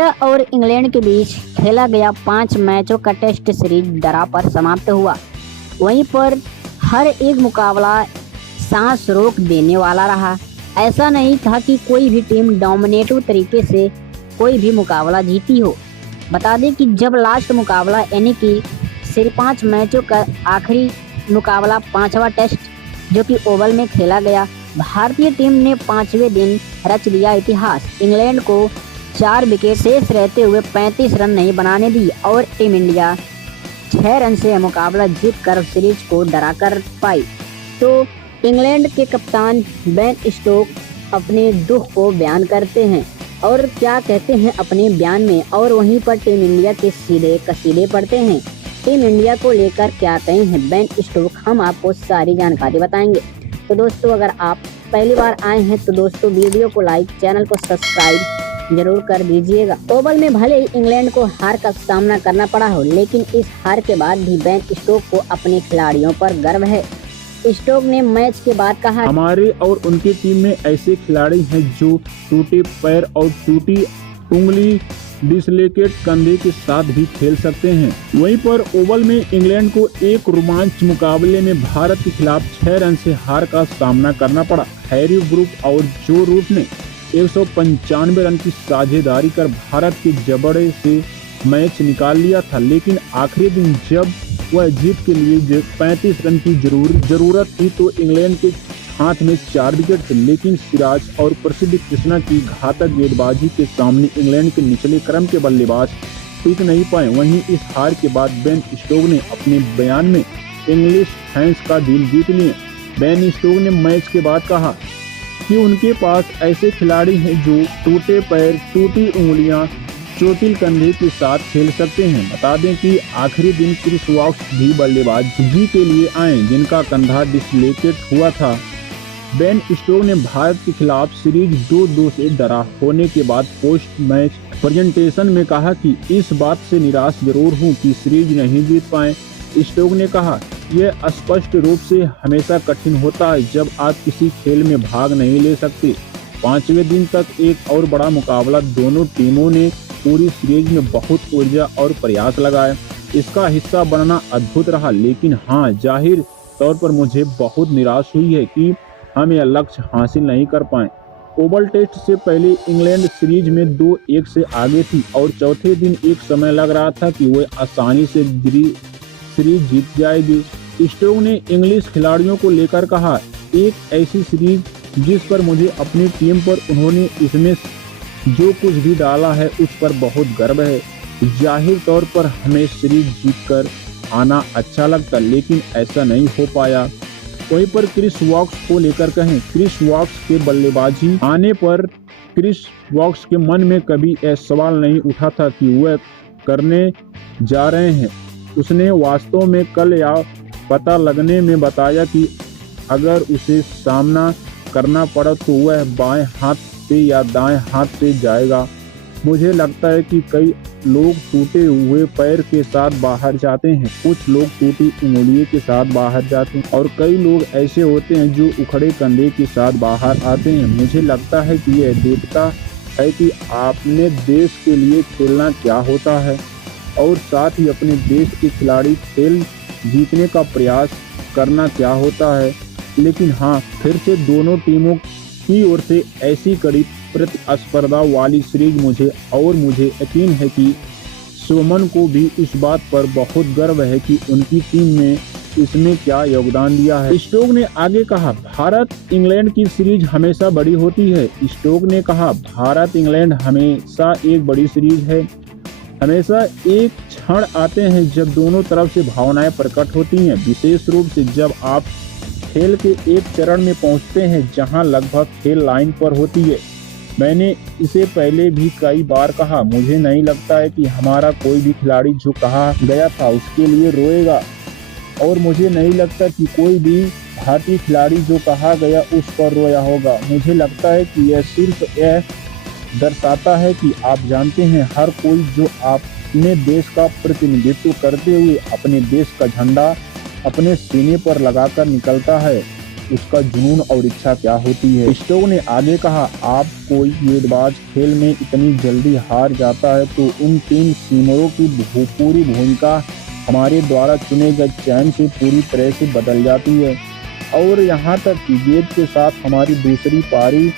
India और England के बीच खेला गया 5 मैचों का टेस्ट सीरीज ड्रॉ पर समाप्त हुआ। वहीं पर हर एक मुकाबला सांस रोक देने वाला रहा। ऐसा नहीं था कि कोई भी टीम डोमिनेटिव तरीके से कोई भी मुकाबला जीती हो। बता दें कि जब लास्ट मुकाबला यानी कि सिर्फ 5 मैचों का आखिरी मुकाबला 5वां टेस्ट जो कि ओवल में खेला गया, भारतीय टीम ने 5वें दिन रच दिया इतिहास। इंग्लैंड को 4 विकेट शेष रहते हुए 35 रन नहीं बनाने दी और टीम इंडिया 6 रन से मुकाबला जीतकर सीरीज को ड्रॉ कर पाई। तो इंग्लैंड के कप्तान बेन स्टोक्स अपने दुख को बयान करते हैं और क्या कहते हैं अपने बयान में, और वहीं पर टीम इंडिया के सीधे कसीदे पढ़ते हैं। टीम इंडिया को लेकर क्या कहे हैं बेन स्टोक्स, हम आपको सारी जानकारी बताएंगे। तो दोस्तों, अगर आप पहली बार आए हैं तो दोस्तों वीडियो को लाइक, चैनल को सब्सक्राइब जरूर कर दीजिएगा। ओवल में भले ही इंग्लैंड को हार का सामना करना पड़ा हो, लेकिन इस हार के बाद भी बेन स्टोक्स को अपने खिलाड़ियों पर गर्व है। स्टोक्स ने मैच के बाद कहा, हमारे और उनकी टीम में ऐसे खिलाड़ी हैं जो टूटे पैर और टूटी उंगली डिसलोकेट कंधे के साथ भी खेल सकते हैं। वहीं पर ओवल में इंग्लैंड को एक रोमांच मुकाबले में भारत के खिलाफ 6 रन से हार का सामना करना पड़ा। हैरी ब्रूक और जो रूट ने 195 रन की साझेदारी कर भारत के जबड़े से मैच निकाल लिया था, लेकिन आखिरी दिन जब वह जीत के लिए 35 रन की जरूरत थी तो इंग्लैंड के हाथ में 4 विकेट थे, लेकिन सिराज और प्रसिद्ध कृष्णा की घातक गेंदबाजी के सामने इंग्लैंड के निचले क्रम के बल्लेबाज टिक नहीं पाए। वहीं इस हार के बाद बेन स्टोक्स ने अपने बयान में इंग्लिश फैंस का दिल जीत लिए। बेन स्टोक्स ने मैच के बाद कहा कि उनके पास ऐसे खिलाड़ी हैं जो टूटे पैर, टूटी उंगलियां, चोटिल कंधे के साथ खेल सकते हैं। बता दें कि आखिरी दिन क्रिस वॉक्स भी बल्लेबाजी के लिए आए जिनका कंधा डिसलोकेट हुआ था। बेन स्टोक्स ने भारत के खिलाफ सीरीज 2-2 से ड्रॉ होने के बाद पोस्ट मैच प्रेजेंटेशन में कहा कि इस बात से निराश जरूर हूं कि सीरीज नहीं जीत पाए। स्टोक्स ने कहा, यह स्पष्ट रूप से हमेशा कठिन होता है जब आप किसी खेल में भाग नहीं ले सकते। 5वें दिन तक एक और बड़ा मुकाबला, दोनों टीमों ने पूरी सीरीज में बहुत ऊर्जा और प्रयास लगाए। इसका हिस्सा बनना अद्भुत रहा, लेकिन हाँ, जाहिर तौर पर मुझे बहुत निराश हुई है कि हम यह लक्ष्य हासिल नहीं कर पाए। ओवल टेस्ट से पहले इंग्लैंड सीरीज में 2-1 से आगे थी और चौथे दिन एक समय लग रहा था कि वह आसानी से सीरीज जीत जाएगी। स्टोक्स ने इंग्लिश खिलाड़ियों को लेकर कहा, एक ऐसी सीरीज जिस पर मुझे अपनी टीम पर उन्होंने इसमें जो कुछ भी डाला है उस पर बहुत गर्व है। जाहिर तौर पर हमें सीरीज जीतकर आना अच्छा लगता, लेकिन ऐसा नहीं हो पाया। वहीं पर क्रिस वॉक्स को लेकर कहें, क्रिस वॉक्स के बल्लेबाजी आने पर क्रिस वॉक्स के मन में कभी यह सवाल नहीं उठा था कि वह करने जा रहे हैं। उसने वास्तव में कल या पता लगने में बताया कि अगर उसे सामना करना पड़ा तो वह बाएं हाथ से या दाएं हाथ से जाएगा। मुझे लगता है कि कई लोग टूटे हुए पैर के साथ बाहर जाते हैं, कुछ लोग टूटी उंगलियों के साथ बाहर जाते हैं और कई लोग ऐसे होते हैं जो उखड़े कंधे के साथ बाहर आते हैं। मुझे लगता है कि यह देखता है कि आपने देश के लिए खेलना क्या होता है और साथ ही अपने देश के खिलाड़ी खेल जीतने का प्रयास करना क्या होता है। लेकिन हाँ, फिर से दोनों टीमों की ओर से ऐसी कड़ी प्रतिस्पर्धा वाली सीरीज मुझे यकीन है कि सुमन को भी इस बात पर बहुत गर्व है कि उनकी टीम ने इसमें क्या योगदान दिया है। स्टोक्स ने आगे कहा, भारत इंग्लैंड की सीरीज हमेशा बड़ी होती है। स्टोक्स ने कहा, भारत इंग्लैंड हमेशा एक बड़ी सीरीज है। हमेशा एक क्षण आते हैं जब दोनों तरफ से भावनाएं प्रकट होती हैं, विशेष रूप से जब आप खेल के एक चरण में पहुंचते हैं जहां लगभग खेल लाइन पर होती है। मैंने इसे पहले भी कई बार कहा, मुझे नहीं लगता है कि हमारा कोई भी खिलाड़ी जो कहा गया था उसके लिए रोएगा और मुझे नहीं लगता कि कोई भी भारतीय खिलाड़ी जो कहा गया उस पर रोया होगा। मुझे लगता है कि यह सिर्फ यह दर्शाता है कि आप जानते हैं, हर कोई जो अपने देश का प्रतिनिधित्व करते हुए अपने देश का झंडा अपने सीने पर लगाकर निकलता है उसका जुनून और इच्छा क्या होती है। स्टोक ने आगे कहा, आप कोई गेंदबाज खेल में इतनी जल्दी हार जाता है तो उन 3 सीमरों की पूरी भूमिका हमारे द्वारा चुने गए चयन से पूरी तरह से बदल जाती है। और यहाँ तक कि गेंद के साथ हमारी दूसरी पारी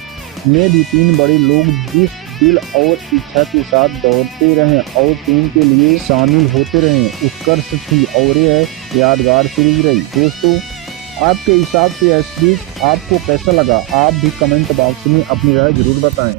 में भी 3 बड़े लोग जिस दिल और इच्छा के साथ दौड़ते रहे और टीम के लिए शामिल होते रहे, उत्कर्ष थी और यह यादगार सीरीज रही। दोस्तों, आपके हिसाब से यह सीरीज आपको कैसा लगा? आप भी कमेंट बॉक्स में अपनी राय जरूर बताएं।